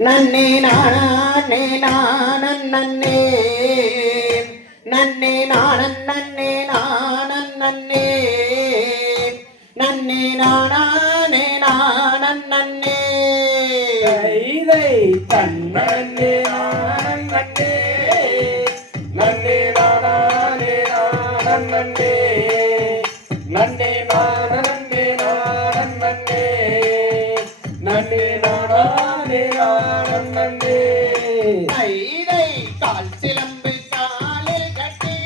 நன்னே நானே நானன் நன்னே நன்னே நானன் நன்னே நானன் நன்னே நன்னே நானே நானன் நன்னே இதை தன்னே நானன் நன்னே நன்னே நானே நானன் நன்னே நன்னே நானே நானன் நன்னே நன்னே நானே நானன் நன்னே இதை கால் சிலம்பு காலில் கட்டி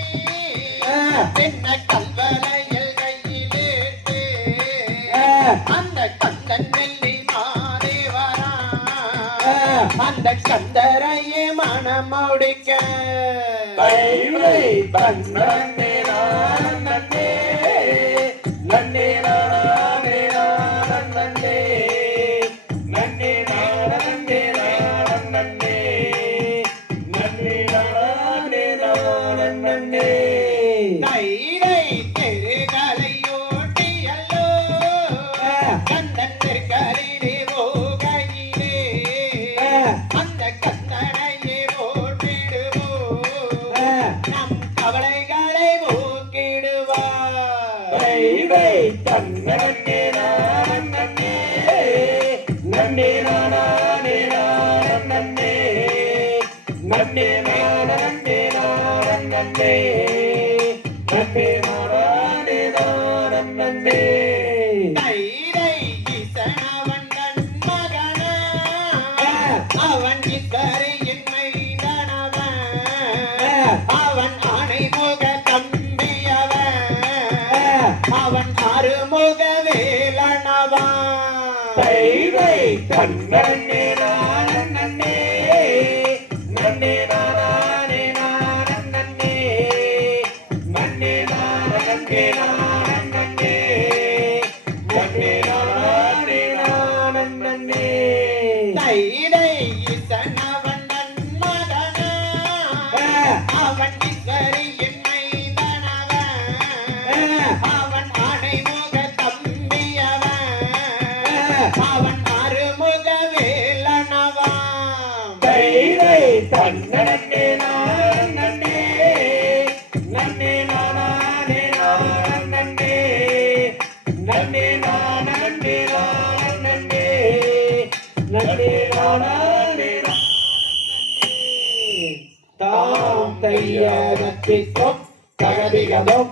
என்ன கல்வலையில் கையிலேட்டு அந்த கந்தன் வெள்ளி மாறி வரா அந்த கந்தரையே மனம் முடிக்க நன்னே நானன் நன்னே நன்னே நானே நானன் நன்னே நன்னே நானே நானன் நன்னே நன்னே நானே நானன் நன்னே தைரை தெருகலையோட்டியல்லோ கந்தன் தெற்கரிலே போகையிலே அந்த கந்தனையே போட்டிடுவோ நம் கவலைகளை போக்கிடுவார் தன்னே நானன் நன்னே நன்னே நானே நானன் நன்னே நன்னே நானே நானன் நன்னே நன்னே நானே நானன் நன்னே தைரை ஈசனவன் தன் மகனா அவன் இக்கரையின் மைந்தனவன் அவன் ஆணைமுக தம்பியவன் அவன் அருமுக வேலனவன் தன்னே நானன் நன்னே நன்னே நானே நானன் நன்னே நன்னே நானே நானன் நன்னே நன்னே நானே நானன் நன்னே தைரை ஈசனவன் தன் மகனா அவன் இக்கரையின் மைந்தனவன் அவன் ஆணைமுக தம்பியவன் அவன் அருமுக வேலனவன் தன்னே நானன் நன்னே நன்னே நானே நானன் நன்னே நன்னே நானே நானன் நன்னே நன்னே நானே தாம் தையகத்திற்கும் தகதிகதும்